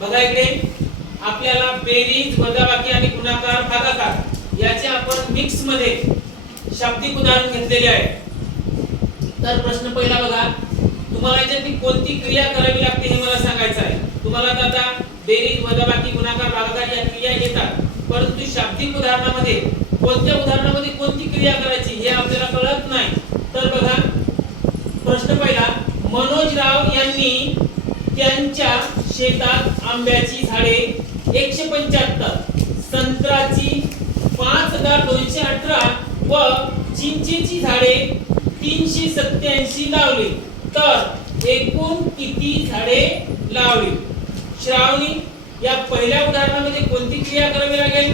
बघा इकडे. आपल्याला बेरीज वजाबाकी आणि गुणाकार भागाकार याचे आपण मिक्समध्ये शाब्दिक उदाहरण घेतलेले आहे. तर प्रश्न पहिला बघा तुम्हाला याच्यातली कोणती क्रिया करावी लागते हे मला सांगायचं आहे. तुम्हाला आता बेरीज वजाबाकी गुणाकार भागाकार या क्रिया येतात. परंतु शाब्दिक उदाहरणामध्ये कोणत्या उदाहरणामध्ये कोणती क्रिया करायची हे आपल्याला कळत नाही. तर बघा प्रश्न पहिला मनोजराव यांनी त्यांच्या शेतात आंब्याची झाडे एकशे पंच्याहत्तर संत्र्याची पाच हजार दोनशे अठरा व चिंचेची झाडे तीनशे सत्याऐंशी लावली. तर एकूण किती झाडे लावली? श्रावणी या पहिल्या उदाहरणामध्ये कोणती क्रिया करावी लागेल?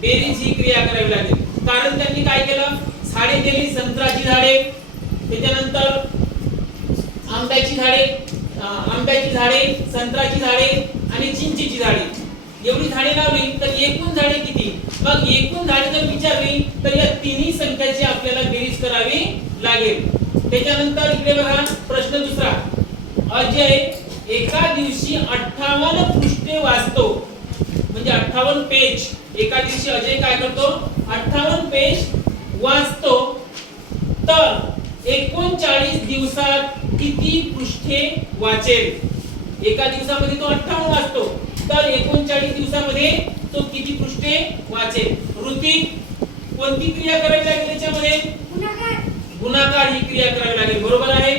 बेरीज ही क्रिया करावी लागेल. कारण त्यांनी काय केलं? झाडे दिली संत्र्याची झाडे. त्याच्यानंतर आंब्याची झाडे. आंब्याची झाडे संत्र्याची झाडे आणि चिंचीची झाडे. एवढी झाडे लावली तर एकूण झाडे किती? मग एकूण झाडे जर विचारली तर या तिन्ही संख्याची आपल्याला बेरीज करावी लागेल. त्याच्यानंतर इकडे बघा प्रश्न दुसरा. अजय एका दिवशी अठ्ठावन्न पृष्ठे वाचतो. म्हणजे अठ्ठावन्न पेज. एका दिवशी अजय काय करतो? अठ्ठावन्न पेज वाचतो. तर एकोणचाळीस दिवसात किती पृष्ठे वाचेल? एका दिवसामध्ये तो अठ्ठावन्न वाचतो. तर एकोणचाळीस दिवसामध्ये तो किती पृष्ठे वाचेल? ऋतिक कोणती क्रिया करावी लागेल त्याच्यामध्ये? गुणाकार. गुणाकार ही क्रिया करावी लागेल. बरोबर आहे?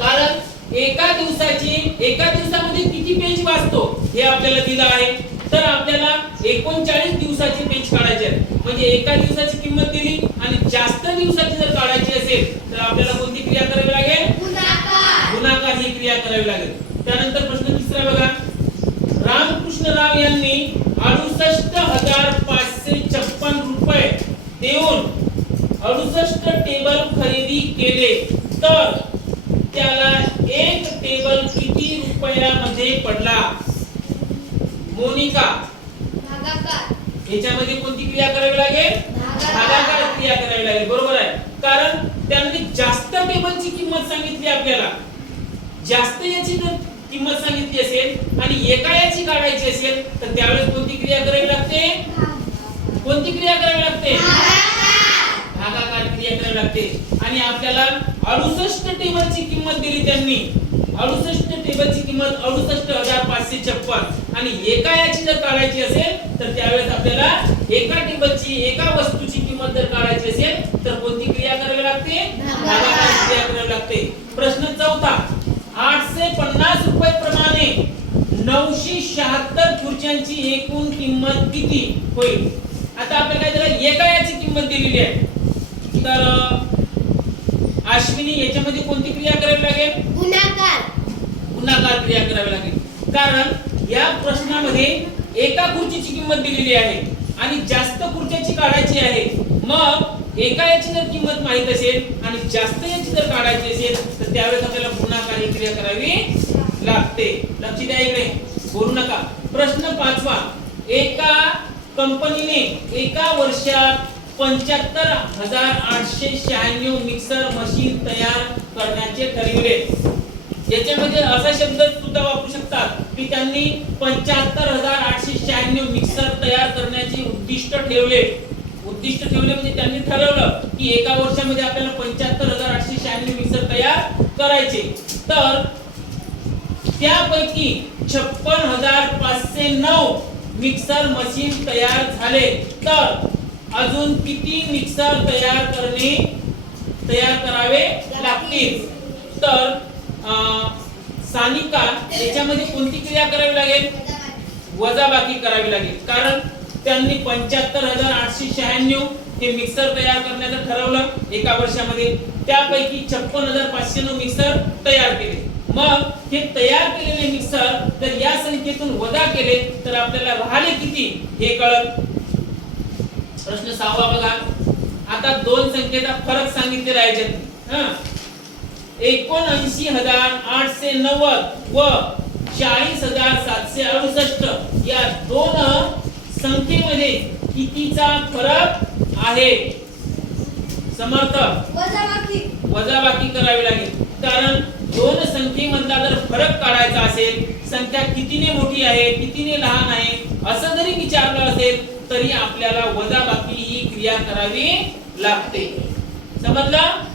कारण एका दिवसाची एका दिवसामध्ये किती पेज वाचतो? हे आपल्याला दिलं आहे. तर आपल्याला एकोणचाळीस दिवसाची पेज काढायचे आहे. म्हणजे एका दिवसाची किंमत दिली आणि जास्त दिवसाची जर काढायची असेल तर आपल्याला कोणती क्रिया करावी लागेल गुणाकार गुणाकार ही क्रिया करावी लागेल त्यानंतर प्रश्न तिसरा बघा रामकृष्णराव यांनी अडुसष्ट हजार पाचशे छप्पन रुपये देऊन अडुसष्ट टेबल खरेदी केले तर त्याला एक टेबल किती रुपयामध्ये पडला? मोनिका याच्यामध्ये कोणती क्रिया करावी लागेल? भागाकार. क्रिया करावी लागेल बरोबर आहे. कारण त्यांनी जास्त टेबलची किंमत सांगितली आपल्याला. जास्त याची जर किंमत सांगितली असेल आणि एका याची काढायची असेल तर त्यावेळेस कोणती क्रिया करावी लागते कोणती क्रिया करावी लागते भागाकार क्रिया करावी लागते आणि आपल्याला अडुसष्ट टेबलची किंमत दिली त्यांनी. अडुसष्ट टेबलची किंमत अडुसष्ट हजार पाचशे छप्पन. आणि एका याची जर काढायची असेल तर त्यावेळेस आपल्याला एका टेबलची एका वस्तूची किंमत जर काढायची असेल तर कोणती क्रिया करावी लागते? क्रिया करावी लागते. प्रश्न चौथा. आठशे पन्नास रुपये प्रमाणे नऊशे शहात्तर खुर्च्यांची एकूण किंमत किती होईल? आता आपल्याला काय झालं एका याची किंमत दिलेली आहे. तर अश्विनी याच्यामध्ये कोणती क्रिया करावी लागेल? गुणाकार. गुणाकार क्रिया करावी लागेल. कारण या प्रश्नामध्ये एका खुर्चीची किंमत दिलेली आहे आणि जास्त खुर्च्याची काढायची आहे. मग एका याची जर किंमत माहीत असेल आणि जास्त याची जर काढायची असेल तर त्यावेळेस आपल्याला गुणाकार ही क्रिया करावी लागते. लक्ष द्या इकडे. बोलू नका. प्रश्न पाचवा. एका कंपनीने एका वर्षात पंच्याहत्तर हजार आठशे शहाण्णव मिक्सर मशीन तयार करण्याचे ठरविले. याच्यामध्ये असा शब्द सुद्धा वापरू शकतात की त्यांनी पंच्याहत्तर हजार आठशे शहाण्णव मिक्सर तयार करण्याचे उद्दिष्ट ठेवले. उद्दिष्ट ठेवले म्हणजे त्यांनी ठरवलं की एका वर्षामध्ये आपल्याला पंच्याहत्तर हजार आठशे शहाण्णव मिक्सर तयार करायचे. तर त्यापैकी छप्पन हजार पाचशे नऊ मिक्सर मशीन तयार झाले. तर अजून किती मिक्सर तयार करणे तयार करावे लागतील? तर अं, सानिका याच्यामध्ये कोणती क्रिया करावी लागेल? वजाबाकी करावी लागेल. कारण त्यांनी पंच्याहत्तर हजार आठशे शहाण्णव हे मिक्सर तयार करण्याचं ठरवलं एका वर्षामध्ये. त्यापैकी छप्पन हजार पाचशे नऊ मिक्सर तयार केले. मग हे तयार केलेले मिक्सर जर या संख्येतून वजा केले तर आपल्याला राहिले किती? हे कळत प्रश्न सहावा बघा. आता दोन संख्येचा फरक सांगितलेला आहे याच्यात हा. एकोणऐंशी हजार आठशे नव्वद व चाळीस हजार सातशे अडुसष्ट या दोन संख्येमध्ये कितीचा फरक आहे? समर्थ. वजाबाकी. वजाबाकी करावी लागेल. कारण दोन संख्येमधला जर फरक काढायचा असेल संख्या कितीने मोठी आहे कितीने लहान आहे असं जरी विचारलं असेल तरी आपल्याला वजाबाकी ही क्रिया करावी लागते. समजलं?